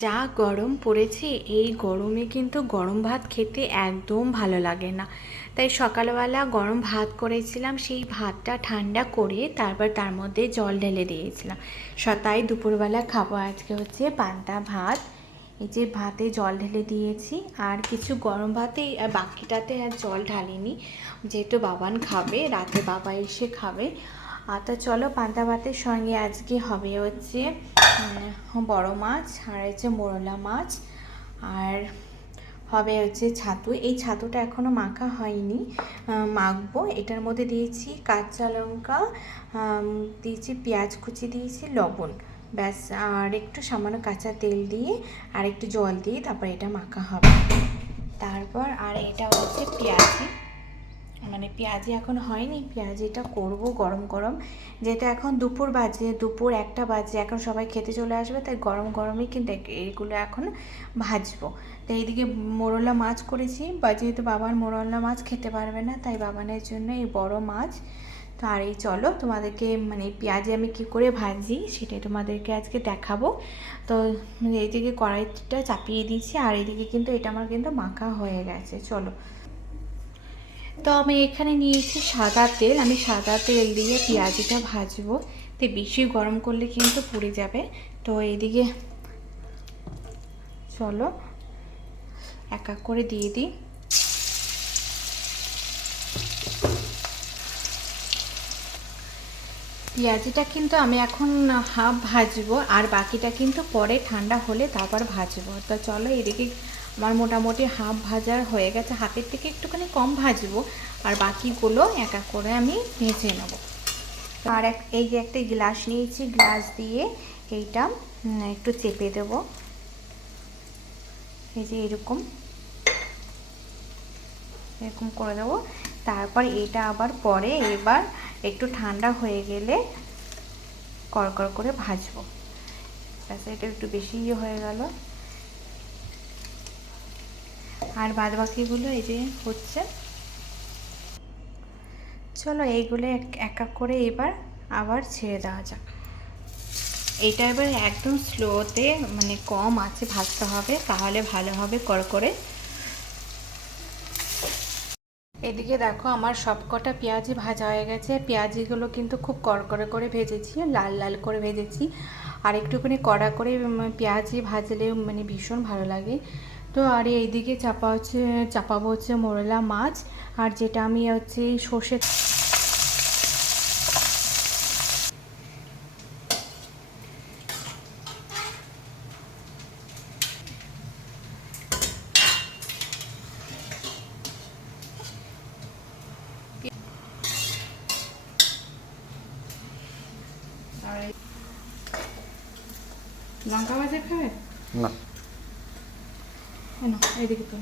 যা গরম পড়েছে এই গরমে কিন্তু গরম ভাত খেতে একদম ভালো লাগে না। তাই সকালবেলা গরম ভাত করেছিলাম, সেই ভাতটা ঠান্ডা করে তারপর তার মধ্যে জল ঢেলে দিয়েছিলাম। তাই দুপুরবেলা খাবো আজকে হচ্ছে পান্তা ভাত। এই যে ভাতে জল ঢেলে দিয়েছি, আর কিছু গরম ভাতে আর বাকিটাতে আর জল ঢালিনি, যেহেতু বাবান খাবে, রাতে বাবা এসে খাবে। তো চলো, পান্তা ভাতের সঙ্গে আজকে হবে হচ্ছে বড় মাছ, আর হচ্ছে মোরলা মাছ, আর হবে হচ্ছে ছাতু। এই ছাতুটা এখনও মাখা হয়নি, মাখবো। এটার মধ্যে দিয়েছি কাঁচা লঙ্কা, দিয়েছি পেঁয়াজ কুচি, দিয়েছি লবণ, ব্যাস। আর একটু সামান্য কাঁচা তেল দিয়ে আর একটু জল দিয়ে তারপর এটা মাখা হবে। তারপর আর এটা হচ্ছে পেঁয়াজি, মানে পেঁয়াজি এখন হয়নি, পেঁয়াজিটা করব গরম গরম, যেহেতু এখন দুপুর বাজে, দুপুর 1টা বাজে, এখন সবাই খেতে চলে আসবে, তাই গরম গরমই কিন্তু এইগুলো এখন ভাজবো। তো এইদিকে মোরলা মাছ করেছি, বা যেহেতু বাবার মোরলা মাছ খেতে পারবে না, তাই বাবানের জন্য এই বড় মাছ। তো আর এই চলো তোমাদেরকে মানে পেঁয়াজি আমি কী করে ভাজি সেটাই তোমাদেরকে আজকে দেখাবো। তো এইদিকে কড়াইটা চাপিয়ে দিয়েছি, আর এইদিকে কিন্তু এটা আমার কিন্তু মাখা হয়ে গেছে। চলো, তো আমি এখানে নিয়েছি সাদা তেল, আমি সাদা তেল দিয়ে পেঁয়াজিটা ভাজবো। তো বেশি গরম করলে কিন্তু পুড়ে যাবে। তো এইদিকে চলো এক এক করে দিয়ে দিই। পেঁয়াজিটা কিন্তু আমি এখন হাফ ভাজবো, আর বাকিটা কিন্তু পরে ঠান্ডা হলে তারপর ভাজবো। তো চলো, এদিকে আমার মোটামুটি হাফ ভাজার হয়ে গেছে, হাফের থেকে একটুখানি কম ভাজবো, আর বাকিগুলো এক এক করে আমি ভেজে নেব। আর এই যে একটা গ্লাস নিয়েছি, গ্লাস দিয়ে এইটা একটু চেপে দেব, এই যে এরকম এরকম করে দেবো। তারপর এটা আবার পরে এবার একটু ঠান্ডা হয়ে গেলে কড়কড় করে ভাজবো। ব্যাস, এটা একটু বেশি হয়ে গেল। আর বাদ বাকিগুলো এই যে হচ্ছে। চলো, এইগুলো এক এক করে এবার আবার ছেড়ে দেওয়া যাক। এইটা এবার একদম স্লোতে, মানে কম আঁচে ভাজতে হবে, তাহলে ভালো হবে কড়কড়ে। এদিকে দেখো আমার সব কটা পেঁয়াজি ভাজা হয়ে গেছে। পেঁয়াজিগুলো কিন্তু খুব কড়কড়ে করে ভেজেছি, লাল লাল করে ভেজেছি। আর একটুখানি কড়া করে পেঁয়াজি ভাজলে মানে ভীষণ ভালো লাগে। তো আর এইদিকে চাপাবো হচ্ছে মোরলা মাছ, আর যেটা আমি হচ্ছে সর্ষে লঙ্কা ভাজা খাবে না। এদিকে তো